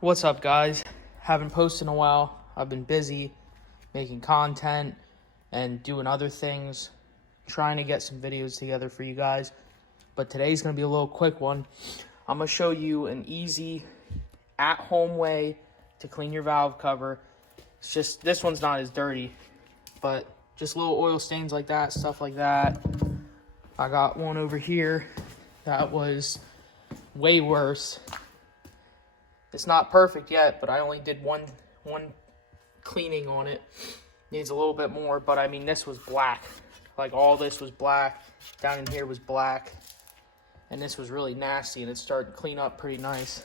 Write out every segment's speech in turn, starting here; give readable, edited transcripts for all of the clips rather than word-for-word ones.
What's up, guys? Haven't posted in a while. I've been busy making content and doing other things, trying to get some videos together for you guys. But today's going to be a little quick one. I'm going to show you an easy, at-home way to clean your valve cover. It's just, this one's not as dirty, but just little oil stains like that, stuff like that. I got one over here that was way worse. It's not perfect yet, but I only did one cleaning on it. Needs a little bit more, but I mean, this was black. Like, all this was black. Down in here was black. And this was really nasty, and it started to clean up pretty nice.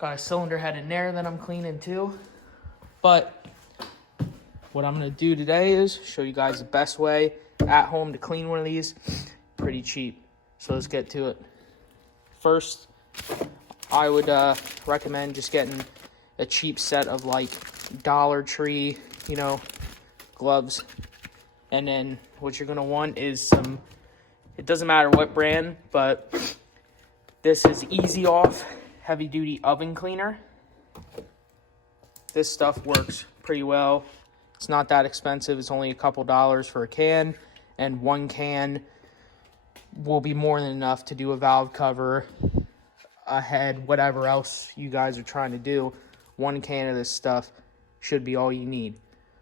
Got a cylinder head in there that I'm cleaning too. But what I'm going to do today is show you guys the best way at home to clean one of these. Pretty cheap. So let's get to it. First, I would recommend just getting a cheap set of like Dollar Tree, gloves. And then what you're going to want is some, it doesn't matter what brand, but this is Easy Off Heavy Duty Oven Cleaner. This stuff works pretty well. It's not that expensive. It's only a couple dollars for a can, and one can will be more than enough to do a valve cover, a head, whatever else you guys are trying to do. One can of this stuff should be all you need.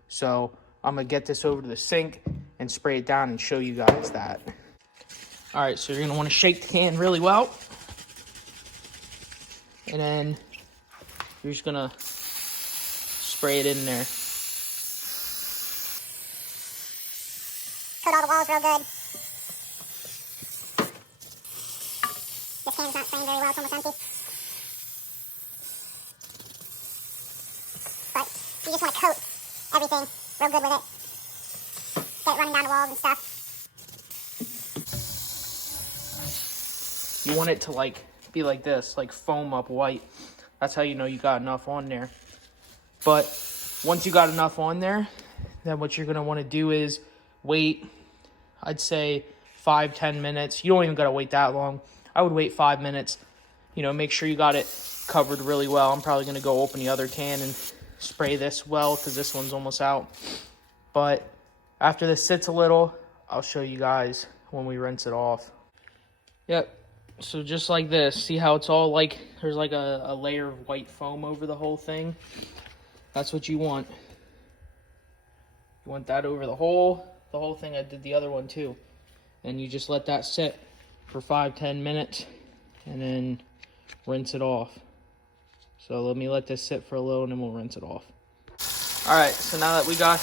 So I'm going to get this over to the sink and spray it down and show you guys that. All right, so you're going to want to shake the can really well. And then you're just going to spray it in there. Coat all the walls real good. This can's not spraying very well, it's almost empty. But you just want to coat everything real good with it. Get it running down the walls and stuff. You want it to be like this, like foam up white. That's how you know you got enough on there. But once you got enough on there, then what you're going to want to do is wait, I'd say 5-10 minutes. You don't even got to wait that long. I would wait 5 minutes. Make sure you got it covered really well. I'm probably going to go open the other can and spray this well because this one's almost out. But after this sits a little, I'll show you guys when we rinse it off. Yep. So just like this, see how it's all there's like a layer of white foam over the whole thing? That's what you want. You want that over the whole thing. I did the other one too. And you just let that sit for 5-10 minutes and then rinse it off. So let me let this sit for a little and then we'll rinse it off. All right, so now that we got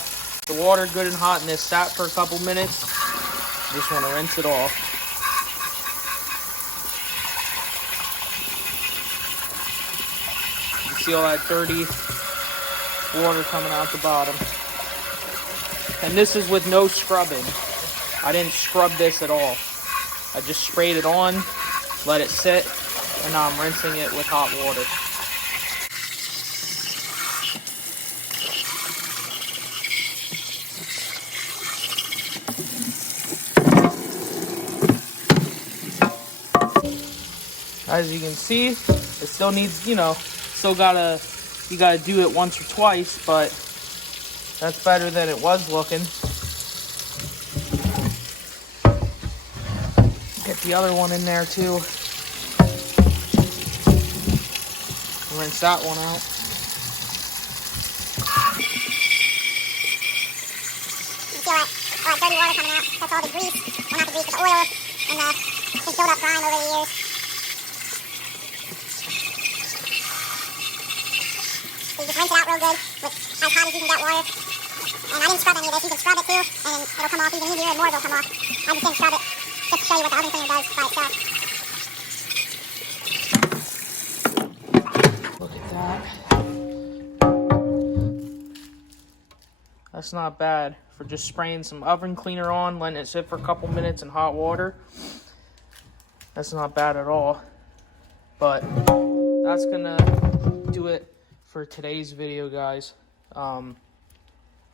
the water good and hot and this sat for a couple minutes, just want to rinse it off. You see all that dirty water coming out the bottom. And this is with no scrubbing. I didn't scrub this at all. I just sprayed it on, let it sit, and now I'm rinsing it with hot water. As you can see, it still needs, you gotta do it once or twice, but that's better than it was looking. Get the other one in there too. Rinse that one out. You feel that dirty water coming out. That's all the grease. Well, not the grease, but the oil and just built up grime over the years. So you just rinse it out real good with as hot as you can get water. And I didn't scrub any of this. You can scrub it too, and it'll come off even easier and more will come off. I just didn't scrub it, just to show you what the oven cleaner does by itself. Look at that. That's not bad for just spraying some oven cleaner on, letting it sit for a couple minutes in hot water. That's not bad at all. But that's gonna do it for today's video, guys.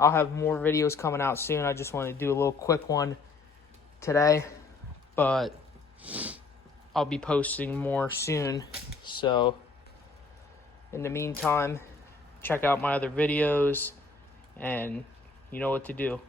I'll have more videos coming out soon. I just want to do a little quick one today, but I'll be posting more soon. So In the meantime, check out my other videos, and you know what to do.